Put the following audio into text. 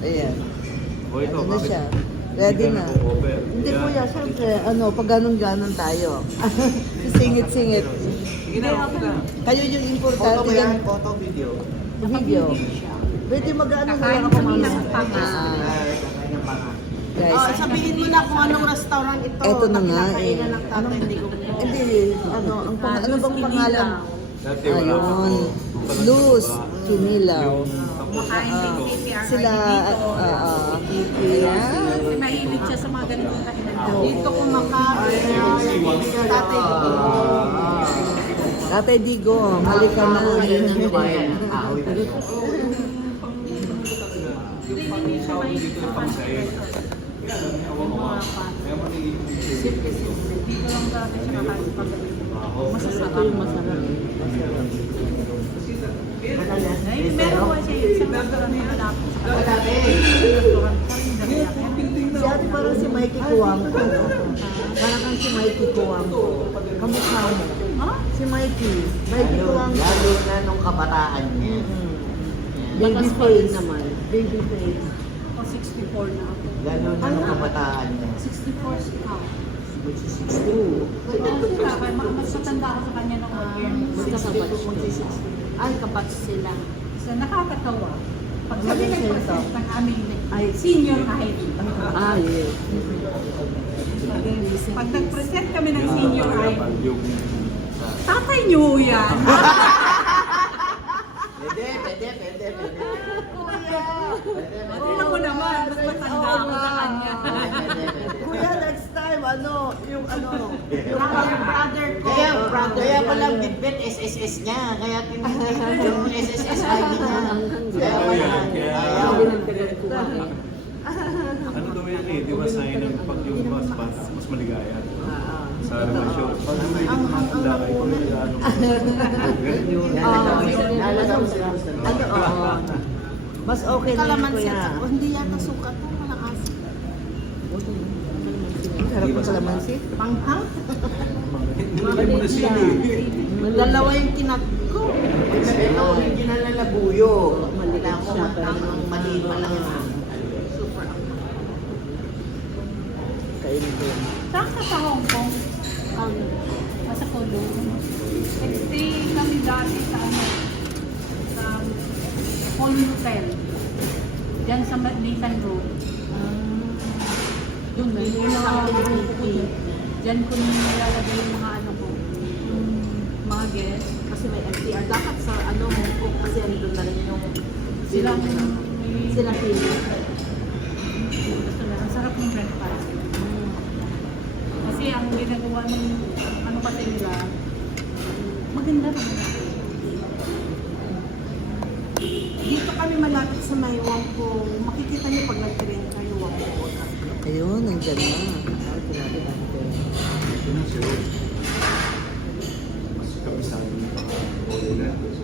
Ayan. O ito, Ano na bakit? siya? Ready Hindi na. ka nag-cover? Hindi Yan. kuya, syempre, pag ganun-ganon tayo. Singit-singit. Sige na, okay na. Kayo yung Photo importante ba yan? yan. Photo, video? Video. Pwede mag-ano na lang ako mamaya. Kanya pa nga. Guys, Oh, sabihin mo na kung anong restaurant ito. eto na nga eh. Pinakainan ng tatay hindi ko. Hindi, ano bang pangalan? Dati wala pa Ayun. to. Luz, Kinilaw. Kumakain din si PRRD Sila, dito. ayan. Mahilig siya sa mga ganitong kainan. Dito kumakain. Tatay ko. Tatay Digo, halika na. Yan ang bayan ng kahoy. Yung pang-sawi dito yung pang-sayo. Yan, awa mo nga. Kaya manigigil. Dito lang dati siya kakain pag Masarap yung masarap. ay, meron ko siya yung isang restaurant na malapit sa restaurant ko rin dali. Si ate parang si Mikey Kuwangko. Parang kang si Mikey Kuwangko. Kamukha mo. Ha? Si Mikey. Mikey Kuwangko. Lalo na nung kabataan niya. Baby face naman. Baby face. Ako 64 na ako. Lalo na nung kabataan niya. 64 si Kao. Which is 62. Sila, kaya mas matanda ako sa kanya nung year. Ay, kabatch sila. So, nakakatawa. Pag kami Ano yung nag-present sento? ng aming senior high. Yes. Pag nag-present kami ng senior high, Yung tatay niyo yan. Pwede. Tingnan mo naman, mas matanda ako sa kanya. Kuya, next time, yung Brother ko. Kaya palang bitbit SSS niya. Kaya tinitin yung SSS ID niya. Kaya pala. Ayaw. ano daw yan eh, di ba sign ng pag yung mas maligaya sa relasyon. Pag yung matanda kayo, kung nag-ano ganun yun. Nalagam sila sa mas okay na yun, Kalamansi kuya. at hindi yata sukat to. Walang asin. Sarap ng kalamansi. Panghang. Nilagay mo na sili. Dalawa yung kinat ko. Ito, original na labuyo. Wala ko matamang maliit pa lang yun. Super. Kainin ko yan. Saan ka sa Hong Kong? Sa Kolo. Nag-stay kami dati sa sa Polo Hotel. Diyan sa Nathan Road. Doon na yung Diyan ko nilalagay yung mga ano ko. Mga guests. Kasi may MTR. Dapat sa Hong Kong kasi andun na rin yung Silang sila pili. Gusto na. Ang sarap ng breakfast. Kasi ang ginagawa ng ano kasi nila, maganda rin. Dito kami malapit sa may Wangkong. Makikita niyo pag nag-train kayo Wangkong. Ayun, nandyan na. Ito natin natin. Ito na siya. Mas kabisado yung pang